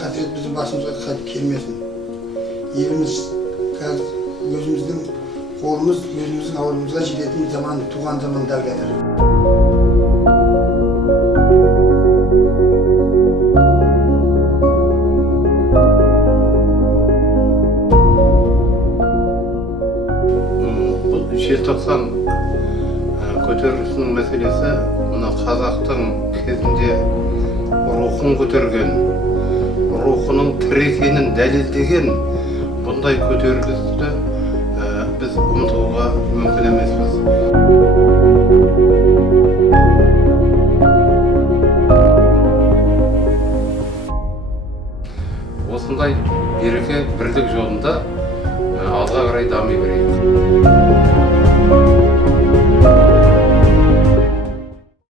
қасірет біздің басымызға келмесін. Еліміз қазір өзіміздің қолымыз, өзіміздің ауылымызға жететін заман, туған замандар келді. Желтоқсан көтерілісінің мәселесі мына қазақтың кезінде рухын көтерген, рухының тірі екенін дәлелдеген бұндай көтерілісті біз ұмытуға мүмкін емес.